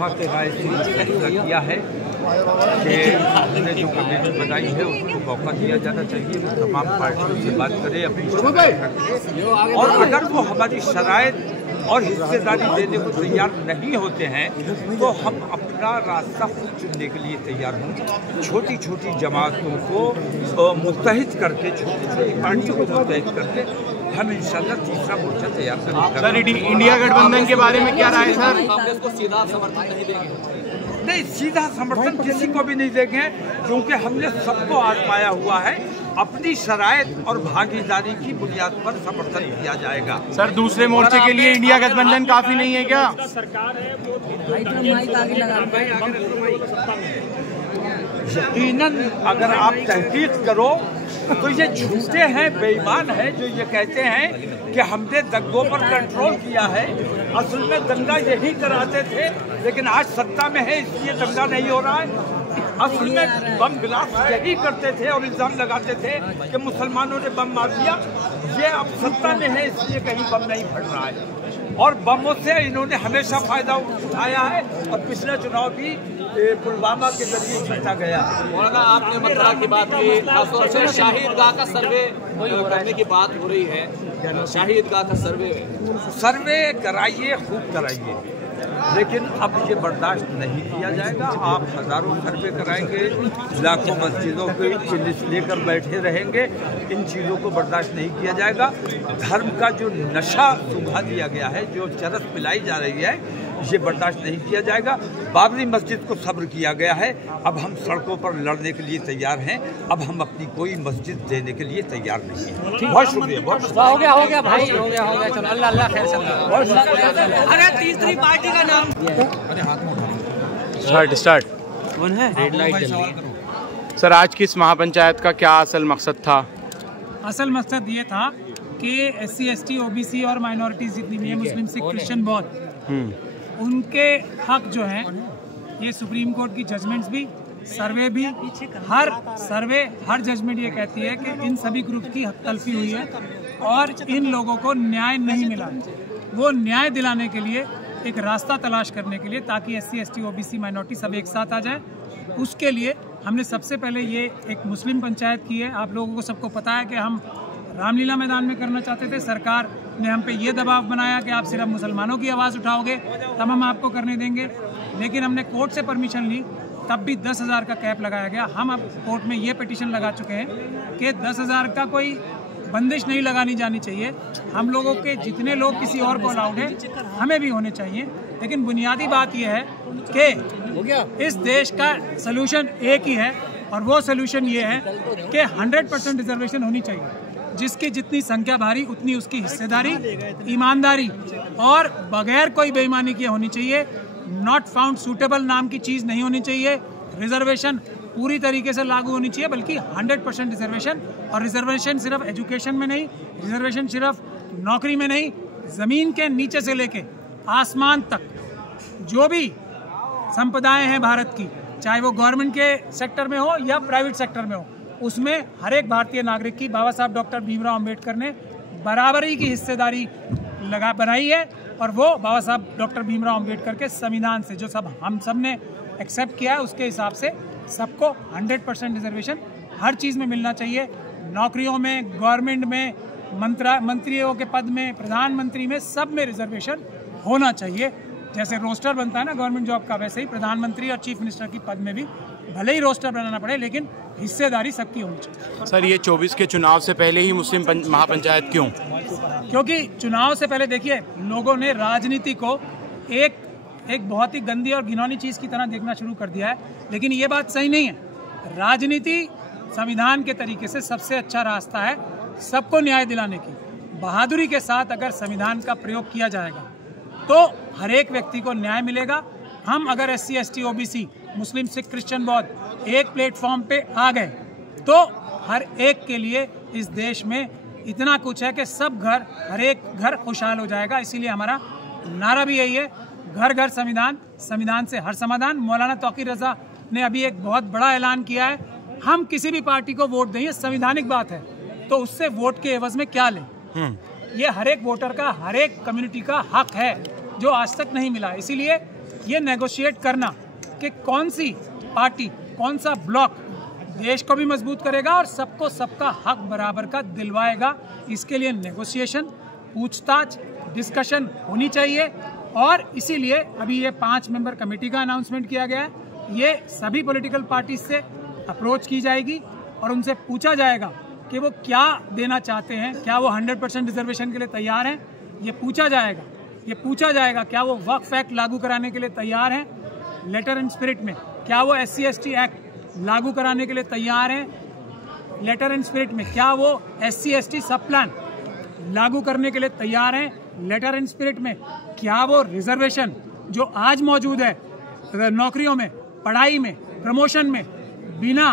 इत्तेफाक राय से फैसला किया है कि हमने जो कमेटी बनाई है उसको मौका दिया जाना चाहिए, वो तमाम पार्टियों से बात करें, अपनी शराइत रखें, और अगर वो हमारी शराइत और हिस्सेदारी देने को तैयार नहीं होते हैं तो हम अपना रास्ता खुद चुनने के लिए तैयार होंगे। छोटी छोटी जमातों को मुत्तहिद करके, छोटी छोटी पार्टियों को मुत्तहिद करके हम इंशाल्लाह तीसरा मोर्चा तैयार करेंगे। सर, इंडिया गठबंधन के बारे में क्या राय है सर? कांग्रेस को सीधा समर्थन नहीं देंगे? नहीं, सीधा समर्थन किसी को भी नहीं देंगे, क्योंकि हमने सबको आजमाया हुआ है। अपनी शराइत और भागीदारी की बुनियाद पर समर्थन किया जाएगा। सर, दूसरे मोर्चे के लिए इंडिया गठबंधन काफी नहीं है क्या? यकीनन अगर आप तहकीक करो तो ये झूठे हैं, बेईमान हैं जो ये कहते हैं कि हमने दंगों पर कंट्रोल किया है। असल में दंगा यही कराते थे, लेकिन आज सत्ता में है इसलिए दंगा नहीं हो रहा है। असल में बम ब्लास्ट यही करते थे और इल्जाम लगाते थे कि मुसलमानों ने बम मार दिया। ये अब सत्ता में है इसलिए कहीं बम नहीं फट रहा है, और बमों से इन्होंने हमेशा फायदा उठाया है, और पिछले चुनाव भी पुलवामा के जरिए जीता गया। मौलाना, आपने मथुरा की बात की, खासतौर से शाही ईदगाह का सर्वे करने की बात हो रही है। शाही ईदगाह का सर्वे कराइए, खूब कराइए, लेकिन अब ये बर्दाश्त नहीं किया जाएगा। आप हजारों सर्वे कराएंगे, लाखों मस्जिदों की लिस्ट लेकर बैठे रहेंगे, इन चीज़ों को बर्दाश्त नहीं किया जाएगा। धर्म का जो नशा सुंघा दिया गया है, जो चरस पिलाई जा रही है, ये बर्दाश्त नहीं किया जाएगा। बाबरी मस्जिद को सब्र किया गया है, अब हम सड़कों पर लड़ने के लिए तैयार हैं। अब हम अपनी कोई मस्जिद देने के लिए तैयार नहीं हैं। बहुत शुक्रिया, बहुत शुक्रिया। हो गया भाई, हो गया चलो, अल्लाह खैर से। अरे तीसरी पार्टी का नाम स्टार्ट कौन है? रेड लाइट जल रही है। सर, आज की इस महापंचायत का क्या असल मकसद था? असल मकसद ये था कि SC ST OBC और माइनॉरिटीज जितनी भी है, मुस्लिम सिख क्रिश्चियन बौद्ध, उनके हक जो हैं, ये सुप्रीम कोर्ट की जजमेंट्स भी, सर्वे भी, हर जजमेंट ये कहती है कि इन सभी ग्रुप की हक तलफी हुई है और इन लोगों को न्याय नहीं मिला। वो न्याय दिलाने के लिए एक रास्ता तलाश करने के लिए, ताकि SC ST OBC माइनॉरिटी सब एक साथ आ जाए, उसके लिए हमने सबसे पहले ये एक मुस्लिम पंचायत की है। आप लोगों को सबको पता है कि हम रामलीला मैदान में करना चाहते थे, सरकार ने हम पे ये दबाव बनाया कि आप सिर्फ मुसलमानों की आवाज़ उठाओगे तब हम आपको करने देंगे, लेकिन हमने कोर्ट से परमिशन ली, तब भी 10,000 का कैप लगाया गया। हम अब कोर्ट में ये पिटीशन लगा चुके हैं कि 10,000 का कोई बंदिश नहीं लगानी जानी चाहिए। हम लोगों के जितने लोग किसी और को अलाउड है, हमें भी होने चाहिए, लेकिन बुनियादी बात यह है कि इस देश का सलूशन एक ही है, और वो सलूशन ये है कि 100% रिजर्वेशन होनी चाहिए। जिसकी जितनी संख्या भारी उतनी उसकी हिस्सेदारी, ईमानदारी, और बगैर कोई बेईमानी किए होनी चाहिए। नॉट फाउंड सूटेबल नाम की चीज़ नहीं होनी चाहिए। रिजर्वेशन पूरी तरीके से लागू होनी चाहिए, बल्कि 100% रिजर्वेशन। और रिजर्वेशन सिर्फ एजुकेशन में नहीं, रिजर्वेशन सिर्फ नौकरी में नहीं, ज़मीन के नीचे से लेके आसमान तक जो भी संपदाएं हैं भारत की, चाहे वो गवर्नमेंट के सेक्टर में हो या प्राइवेट सेक्टर में हो, उसमें हर एक भारतीय नागरिक की बाबा साहब डॉक्टर भीमराव अंबेडकर ने बराबरी की हिस्सेदारी बनाई है। और वो बाबा साहब डॉक्टर भीमराव अंबेडकर के संविधान से, जो हम सब ने एक्सेप्ट किया है, उसके हिसाब से सबको 100% रिजर्वेशन हर चीज़ में मिलना चाहिए। नौकरियों में, गवर्नमेंट में, मंत्रियों के पद में, प्रधानमंत्री में, सब में रिजर्वेशन होना चाहिए। जैसे रोस्टर बनता है ना गवर्नमेंट जॉब का, वैसे ही प्रधानमंत्री और चीफ मिनिस्टर की पद में भी भले ही रोस्टर बनाना पड़े, लेकिन हिस्सेदारी सबकी होनी चाहिए। सर, ये 24 के चुनाव से पहले ही मुस्लिम महापंचायत क्यों? क्योंकि चुनाव से पहले देखिए, लोगों ने राजनीति को एक बहुत ही गंदी और घिनौनी चीज़ की तरह देखना शुरू कर दिया है, लेकिन ये बात सही नहीं है। राजनीति संविधान के तरीके से सबसे अच्छा रास्ता है सबको न्याय दिलाने की। बहादुरी के साथ अगर संविधान का प्रयोग किया जाएगा तो हर एक व्यक्ति को न्याय मिलेगा। हम अगर SC ST OBC, मुस्लिम सिख क्रिश्चियन बौद्ध एक प्लेटफॉर्म पे आ गए तो हर एक के लिए इस देश में इतना कुछ है कि हर एक घर खुशहाल हो जाएगा। इसीलिए हमारा नारा भी यही है, घर घर संविधान, संविधान से हर समाधान। मौलाना तौकीर रजा ने अभी एक बहुत बड़ा ऐलान किया है, हम किसी भी पार्टी को वोट दें, ये संवैधानिक बात है, तो उससे वोट के एवज में क्या लें। ये हर एक वोटर का, हर एक कम्युनिटी का हक है जो आज तक नहीं मिला। इसीलिए ये नेगोशिएट करना कि कौन सी पार्टी, कौन सा ब्लॉक देश को भी मजबूत करेगा और सबको सबका हक बराबर का दिलवाएगा, इसके लिए नेगोशिएशन, पूछताछ, डिस्कशन होनी चाहिए। और इसीलिए अभी ये 5 मेंबर कमेटी का अनाउंसमेंट किया गया है। ये सभी पॉलिटिकल पार्टी से अप्रोच की जाएगी और उनसे पूछा जाएगा कि वो क्या देना चाहते हैं, क्या वो 100% रिजर्वेशन के लिए तैयार हैं, ये पूछा जाएगा क्या वो वक्फ एक्ट लागू कराने के लिए तैयार हैं, लेटर एंड स्पिरिट में क्या वो SC/ST एक्ट लागू कराने के लिए तैयार हैं, लेटर एंड स्पिरिट में क्या वो SC/ST सब प्लान लागू करने के लिए तैयार हैं, लेटर एंड स्पिरिट में क्या वो रिजर्वेशन जो आज मौजूद है नौकरियों में, पढ़ाई में, प्रमोशन में बिना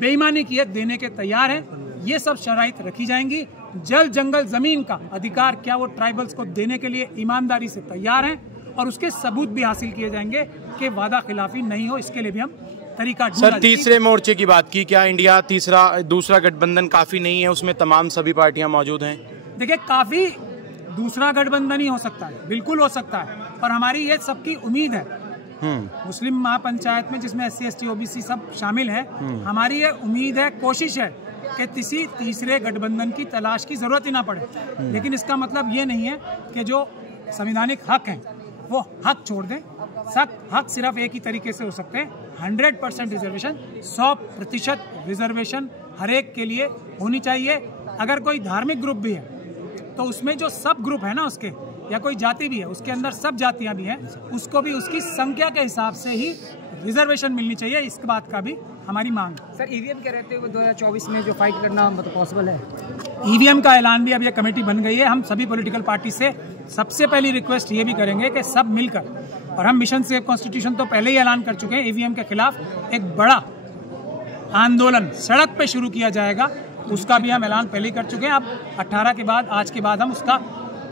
बेईमानी किए देने के तैयार हैं। ये सब शराइत रखी जाएंगी। जल जंगल जमीन का अधिकार क्या वो ट्राइबल्स को देने के लिए ईमानदारी से तैयार हैं और उसके सबूत भी हासिल किए जाएंगे कि वादा खिलाफी नहीं हो, इसके लिए भी हम तरीका ढूंढ। सर, तीसरे मोर्चे की बात की, क्या इंडिया दूसरा गठबंधन काफी नहीं है, उसमें तमाम सभी पार्टियां मौजूद हैं? देखिए, काफी दूसरा गठबंधन ही हो सकता है, बिल्कुल हो सकता है, पर हमारी ये सबकी उम्मीद है मुस्लिम महापंचायत में जिसमें SC/ST OBC सब शामिल है, हमारी ये उम्मीद है, कोशिश है कि किसी तीसरे गठबंधन की तलाश की जरूरत ही ना पड़े। लेकिन इसका मतलब ये नहीं है कि जो संवैधानिक हक हैं वो हक छोड़ दें। हक सिर्फ एक ही तरीके से हो सकते हैं, 100% रिजर्वेशन, 100% रिजर्वेशन हर एक के लिए होनी चाहिए। अगर कोई धार्मिक ग्रुप भी है तो उसमें जो सब ग्रुप है ना उसके, या कोई जाति भी है उसके अंदर सब जातियां भी हैं, उसको भी उसकी संख्या के हिसाब से ही रिजर्वेशन मिलनी चाहिए। इस बात का भी हमारी मांग। सर, EVM क्या रहते हुए 2024 में जो फाइट करना मतलब पॉसिबल है? EVM का ऐलान भी अब ये कमेटी बन गई है। हम सभी पॉलिटिकल पार्टी से सबसे पहली रिक्वेस्ट ये भी करेंगे कि सब मिलकर, और हम मिशन सेव कॉन्स्टिट्यूशन तो पहले ही ऐलान कर चुके हैं, EVM के खिलाफ एक बड़ा आंदोलन सड़क पे शुरू किया जाएगा, उसका भी हम ऐलान पहले ही कर चुके हैं। अब 18 के बाद, आज के बाद हम उसका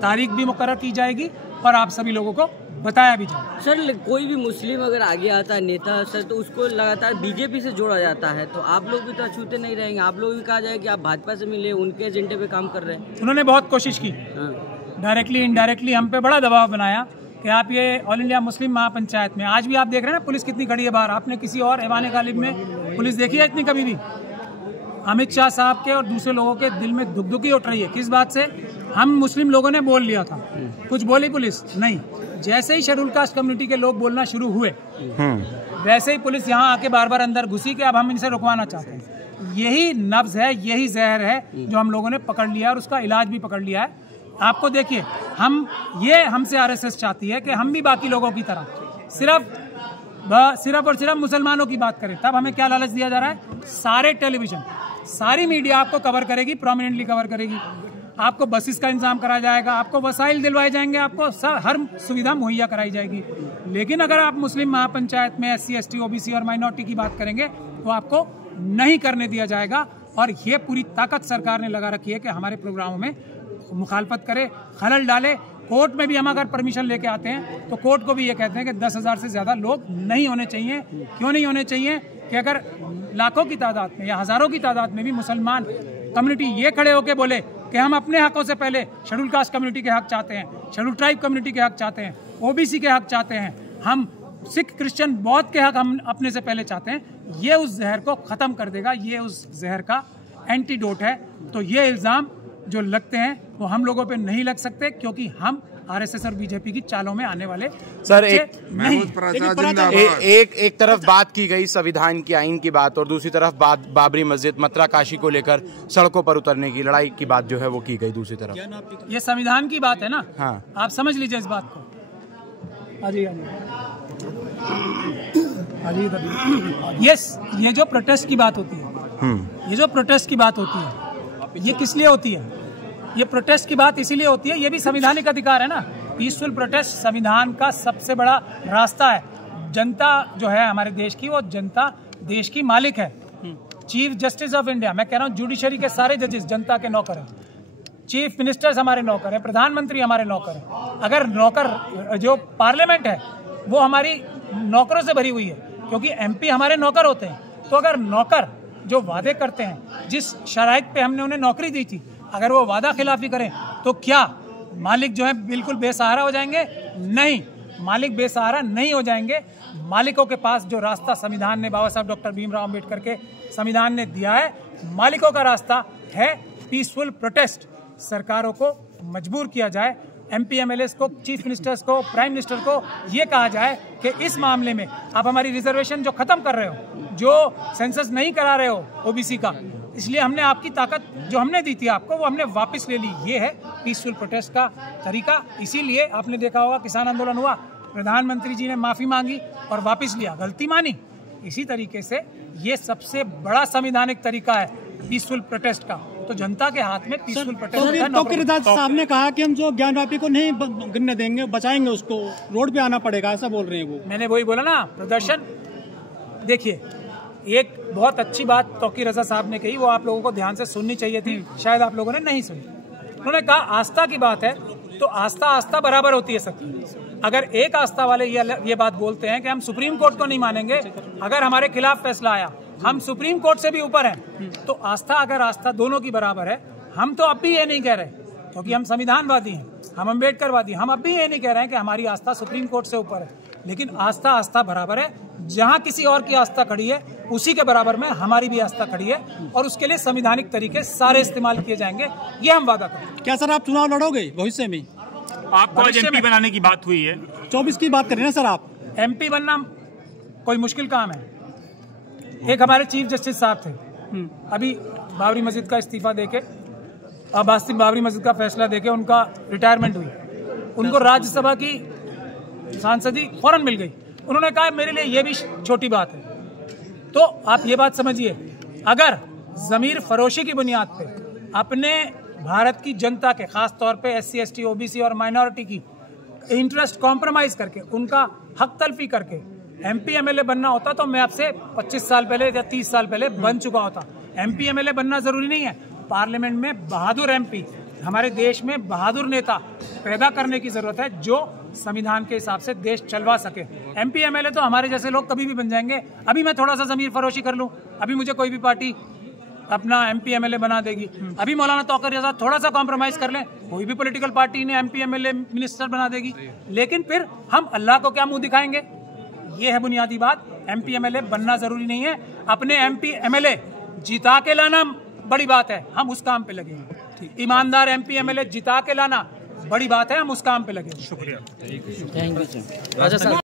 तारीख भी मुकर्रर की जाएगी और आप सभी लोगों को बताया भी जाए। सर, कोई भी मुस्लिम अगर आगे आता है नेता सर, तो उसको लगातार बीजेपी से जोड़ा जाता है, तो आप लोग भी तो अछूते नहीं रहेंगे, आप लोग भी कहा जाए कि आप भाजपा से मिले, उनके एजेंडे पे काम कर रहे हैं। उन्होंने बहुत कोशिश की, डायरेक्टली इनडायरेक्टली हम पे बड़ा दबाव बनाया कि आप ये ऑल इंडिया मुस्लिम महापंचायत में, आज भी आप देख रहे हैं ना पुलिस कितनी खड़ी है बाहर। आपने किसी और ऐवान गालिब में पुलिस देखी है इतनी कभी भी? अमित शाह साहब के और दूसरे लोगों के दिल में दुखदुखी उठ रही है। किस बात से? हम मुस्लिम लोगों ने बोल लिया था, कुछ बोली पुलिस नहीं। जैसे ही शेड्यूल कास्ट कम्युनिटी के लोग बोलना शुरू हुए, वैसे ही पुलिस यहाँ आके बार बार अंदर घुसी कि अब हम इनसे रुकवाना चाहते हैं। यही नब्ज है, यही जहर है जो हम लोगों ने पकड़ लिया और उसका इलाज भी पकड़ लिया है। आपको देखिए, हमसे RSS चाहती है कि हम भी बाकी लोगों की तरह सिर्फ और सिर्फ मुसलमानों की बात करें। तब हमें क्या लालच दिया जा रहा है? सारे टेलीविजन, सारी मीडिया आपको कवर करेगी, प्रोमिनेंटली कवर करेगी, आपको बसेस का इंतजाम कराया जाएगा, आपको वसाइल दिलवाए जाएंगे, आपको हर सुविधा मुहैया कराई जाएगी। लेकिन अगर आप मुस्लिम महापंचायत में SC/ST OBC और माइनॉरिटी की बात करेंगे तो आपको नहीं करने दिया जाएगा। और ये पूरी ताकत सरकार ने लगा रखी है कि हमारे प्रोग्रामों में मुखालफत करे, खलल डाले। कोर्ट में भी हम अगर परमिशन लेके आते हैं तो कोर्ट को भी ये कहते हैं कि 10,000 से ज़्यादा लोग नहीं होने चाहिए। क्यों नहीं होने चाहिए? कि अगर लाखों की तादाद में या हज़ारों की तादाद में भी मुसलमान कम्युनिटी ये खड़े होकर बोले कि हम अपने हकों से पहले शेड्यूल कास्ट कम्युनिटी के हक चाहते हैं, शेड्यूल ट्राइब कम्युनिटी के हक चाहते हैं, OBC के हक चाहते हैं, हम सिख, क्रिश्चियन, बौद्ध के हक हम अपने से पहले चाहते हैं, ये उस जहर को ख़त्म कर देगा, ये उस जहर का एंटीडोट है। तो ये इल्ज़ाम जो लगते हैं वो हम लोगों पे नहीं लग सकते, क्योंकि हम RSS और BJP की चालों में आने वाले सर एक तरफ बात की गई संविधान की, आइन की बात, और दूसरी तरफ बाबरी मस्जिद, मथुरा काशी को लेकर सड़कों पर उतरने की लड़ाई की बात जो है वो की गई दूसरी तरफ। ये संविधान की बात है ना? हाँ, आप समझ लीजिए इस बात को। ये जो प्रोटेस्ट की बात होती है, ये जो प्रोटेस्ट की बात होती है, ये किस लिए होती है? ये प्रोटेस्ट की बात इसीलिए होती है, ये भी संवैधानिक अधिकार है ना। पीसफुल प्रोटेस्ट संविधान का सबसे बड़ा रास्ता है। जनता जो है हमारे देश की, वो जनता देश की मालिक है। चीफ जस्टिस ऑफ इंडिया, मैं कह रहा हूँ जुडिशरी के सारे जजेस जनता के नौकर हैं, चीफ मिनिस्टर्स हमारे नौकर हैं, प्रधानमंत्री हमारे नौकर हैं। अगर नौकर जो पार्लियामेंट है वो हमारी नौकरों से भरी हुई है, क्योंकि MP हमारे नौकर होते हैं। तो अगर नौकर जो वादे करते हैं, जिस शराइत पे हमने उन्हें नौकरी दी थी, अगर वो वादा खिलाफी करें तो क्या मालिक जो है बिल्कुल बेसहारा हो जाएंगे? नहीं, मालिक बेसहारा नहीं हो जाएंगे। मालिकों के पास जो रास्ता संविधान ने, बाबा साहब डॉक्टर भीमराव अंबेडकर के संविधान ने दिया है, मालिकों का रास्ता है पीसफुल प्रोटेस्ट। सरकारों को मजबूर किया जाए, MP MLAs को, चीफ मिनिस्टर्स को, प्राइम मिनिस्टर को ये कहा जाए कि इस मामले में आप हमारी रिजर्वेशन जो खत्म कर रहे हो, जो सेंसस नहीं करा रहे हो OBC का, इसलिए हमने आपकी ताकत जो हमने दी थी आपको वो हमने वापस ले ली। ये है पीसफुल प्रोटेस्ट का तरीका। इसीलिए आपने देखा होगा किसान आंदोलन हुआ, प्रधानमंत्री जी ने माफी मांगी और वापस लिया, गलती मानी। इसी तरीके से ये सबसे बड़ा संवैधानिक तरीका है पीसफुल प्रोटेस्ट का। तो जनता के हाथ में पीसफुल प्रोटेस्ट। तो साहब ने कहा कि हम जो ज्ञानवापी को नहीं गिरने देंगे, बचाएंगे उसको, रोड पे आना पड़ेगा, ऐसा बोल रहे हैं वो। मैंने वही बोला ना, प्रदर्शन। देखिए, एक बहुत अच्छी बात तौकीर रजा साहब ने कही, वो आप लोगों को ध्यान से सुननी चाहिए थी, शायद आप लोगों ने नहीं सुनी। उन्होंने कहा आस्था की बात है तो आस्था बराबर होती है सबकी। अगर एक आस्था वाले ये बात बोलते हैं कि हम सुप्रीम कोर्ट को नहीं मानेंगे, अगर हमारे खिलाफ फैसला आया, हम सुप्रीम कोर्ट से भी ऊपर हैं, तो अगर आस्था दोनों की बराबर है, हम तो अब भी ये नहीं कह रहे, क्योंकि हम संविधानवादी हैं, हम अम्बेडकरवादी, हम अब भी ये नहीं कह रहे हैं कि हमारी आस्था सुप्रीम कोर्ट से ऊपर है, लेकिन आस्था बराबर है। जहां किसी और की आस्था खड़ी है, उसी के बराबर में हमारी भी आस्था खड़ी है, और उसके लिए संवैधानिक तरीके सारे इस्तेमाल किए जाएंगे, ये हम वादा करें। क्या सर आप चुनाव लड़ोगे भविष्य में? आपको आज MP बनाने की बात हुई है, 24 की बात करें ना सर आप। MP बनना कोई मुश्किल काम है। एक हमारे चीफ जस्टिस साहब थे, अभी बाबरी मस्जिद का इस्तीफा देके, बाबरी मस्जिद का फैसला देके उनका रिटायरमेंट हुई, उनको राज्यसभा की सांसदी फौरन मिल गई। उन्होंने कहा मेरे लिए ये भी छोटी बात है। तो आप ये बात समझिए, अगर जमीर फरोशी की बुनियाद पे अपने भारत की जनता के, खास तौर पे SC ST OBC और माइनॉरिटी की इंटरेस्ट कॉम्प्रोमाइज करके, उनका हक तलफी करके MP MLA बनना होता तो मैं आपसे 25 साल पहले या 30 साल पहले बन चुका होता। MP MLA बनना जरूरी नहीं है, पार्लियामेंट में बहादुर MP, हमारे देश में बहादुर नेता पैदा करने की जरूरत है जो संविधान के हिसाब से देश चलवा सके। MP MLA तो हमारे जैसे लोग कभी भी बन जाएंगे। अभी मैं थोड़ा सा जमीर फरोशी कर लूं, अभी मुझे कोई भी पार्टी अपना MP MLA बना देगी। अभी मौलाना तौकीर रजा थोड़ा सा कॉम्प्रोमाइज कर लें, कोई भी पॉलिटिकल पार्टी ने MP MLA मिनिस्टर बना देगी, लेकिन फिर हम अल्लाह को क्या मुंह दिखाएंगे? ये है बुनियादी बात। MP MLA बनना जरूरी नहीं है, अपने MP MLA जिता के लाना बड़ी बात है, हम उस काम पे लगे। ईमानदार MP MLA जिता के लाना बड़ी बात है, हम उस काम पे लगे। शुक्रिया। Thank you sir.